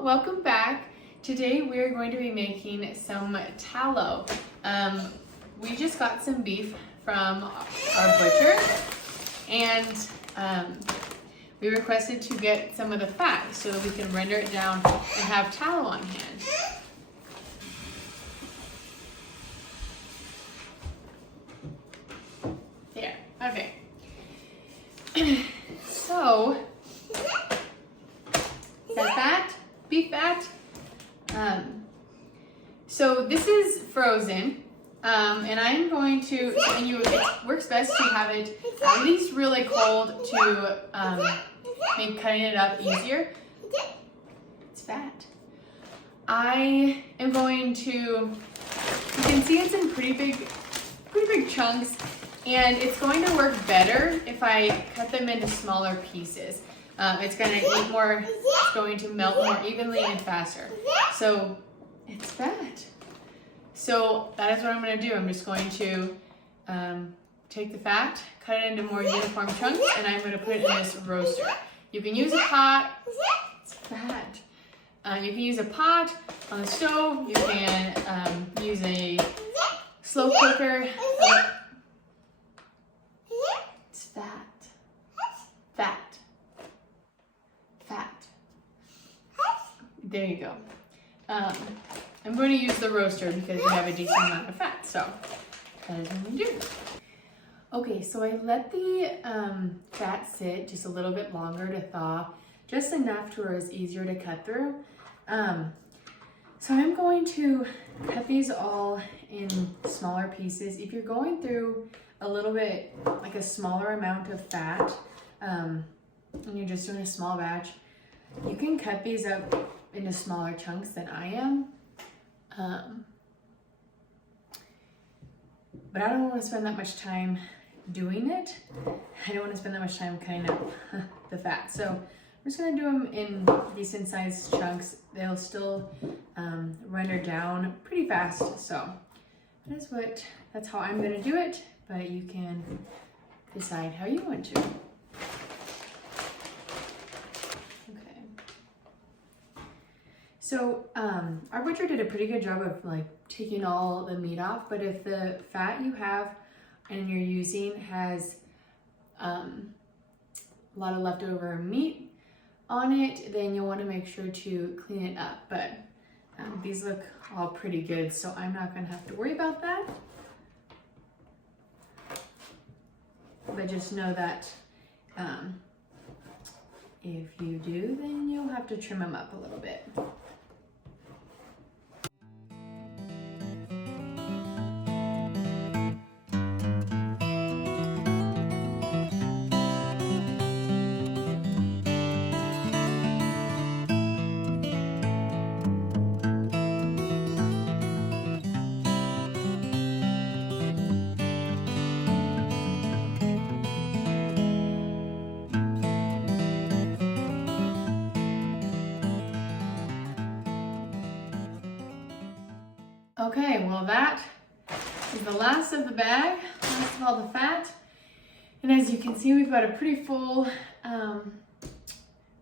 Hello, welcome back. Today we're going to be making some tallow. We just got some beef from our butcher and we requested to get some of the fat so that we can render it down and have tallow on hand. There, okay. So, is that fat? Beef fat? So this is frozen, and I'm going to, it works best to have it at least really cold to make cutting it up easier. It's fat. I am going to, you can see it's in pretty big chunks, and it's going to work better if I cut them into smaller pieces. It's going to eat more, it's going to melt more evenly and faster. So it's fat. So that is what I'm going to do. I'm just going to take the fat, cut it into more uniform chunks, and I'm going to put it in this roaster. You can use a pot. It's fat. You can use a pot on the stove. You can use a slow cooker. It's fat. Fat. Fat. There you go. I'm going to use the roaster because we have a decent amount of fat, so that is what we do. Okay, so I let the fat sit just a little bit longer to thaw, just enough to where it's easier to cut through. So I'm going to cut these all in smaller pieces. If you're going through a little bit, like a smaller amount of fat, and you're just doing a small batch, you can cut these up into smaller chunks than I am. But I don't want to spend that much time doing it. I don't want to spend that much time cutting up the fat. So I'm just going to do them in decent sized chunks. They'll still render down pretty fast. So that's how I'm going to do it, but you can decide how you want to. So our butcher did a pretty good job of like taking all the meat off, but if the fat you have and you're using has a lot of leftover meat on it, then you'll want to make sure to clean it up. But these look all pretty good, so I'm not going to have to worry about that. But just know that if you do, then you'll have to trim them up a little bit. Okay, well that is the last of the bag, last of all the fat. And as you can see, we've got a pretty full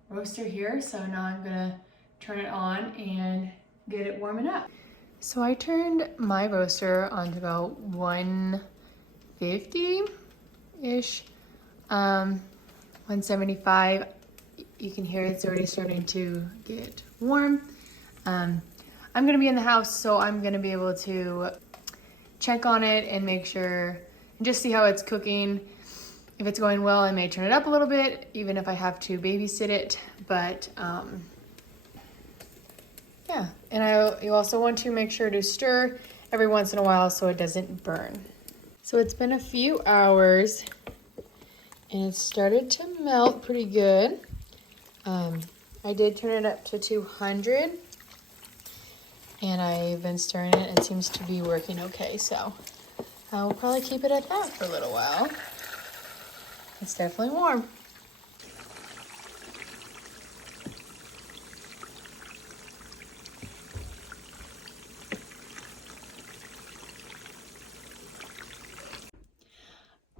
roaster here. So now I'm gonna turn it on and get it warming up. So I turned my roaster on to about 150-ish, 175. You can hear it's already starting to get warm. I'm gonna be in the house, so I'm gonna be able to check on it and make sure, and just see how it's cooking. If it's going well, I may turn it up a little bit, even if I have to babysit it. But yeah, and you also want to make sure to stir every once in a while so it doesn't burn. So it's been a few hours and it started to melt pretty good. I did turn it up to 200. And I've been stirring it. It seems to be working okay. So I'll probably keep it at that for a little while. It's definitely warm.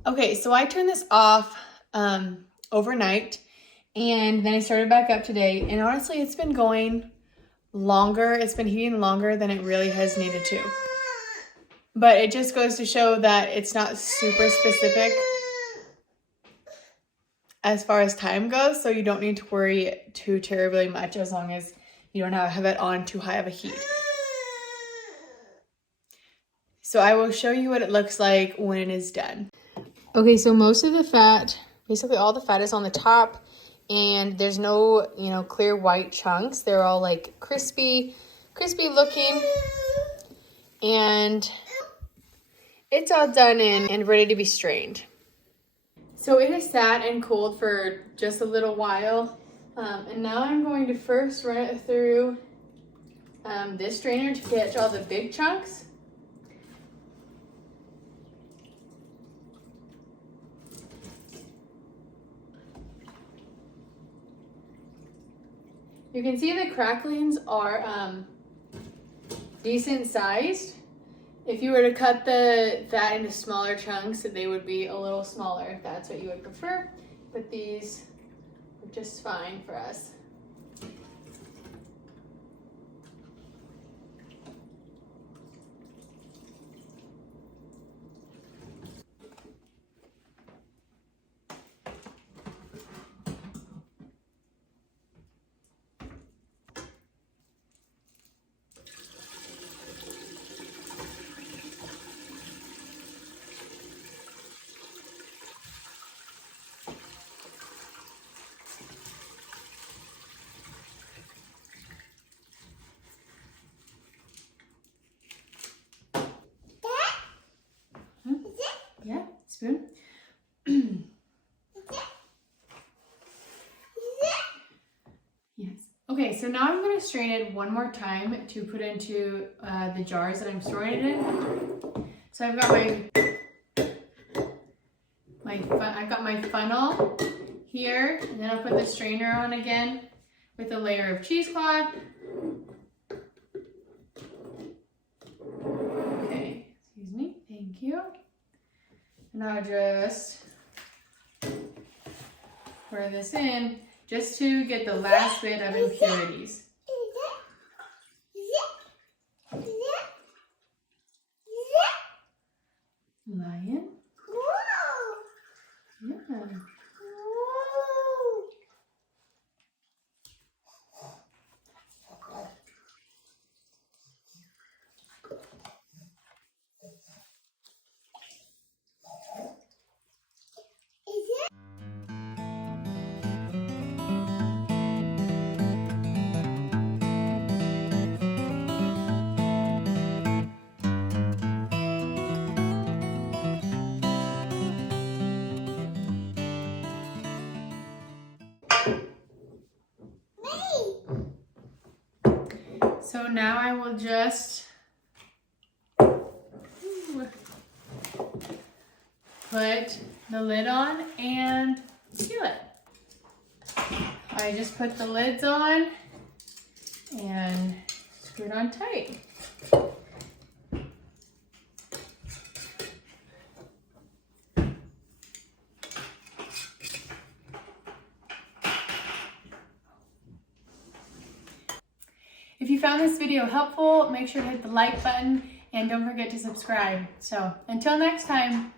Okay, so I turned this off overnight, and then I started back up today. And honestly, it's been going longer. It's been heating longer than it really has needed to. But it just goes to show that it's not super specific as far as time goes, so you don't need to worry too terribly much as long as you don't have it on too high of a heat. So I will show you what it looks like when it is done. Okay, so most of the fat, basically all the fat is on the top, and there's no, clear white chunks. They're all like crispy looking, and it's all done and ready to be strained. So it has sat and cooled for just a little while, and now I'm going to first run it through this strainer to catch all the big chunks. You can see the cracklings are decent sized. If you were to cut the fat into smaller chunks, they would be a little smaller if that's what you would prefer. But these are just fine for us. Yeah, spoon. Yes. Okay, so now I'm going to strain it one more time to put into the jars that I'm storing it in. So I've got my funnel here, and then I'll put the strainer on again with a layer of cheesecloth. Okay, excuse me. Thank you. And I'll just pour this in just to get the last bit of impurities. Lion. Yeah. So now I will just put the lid on and seal it. I just put the lids on and screw it on tight. If you found this video helpful, make sure to hit the like button and don't forget to subscribe. So until next time.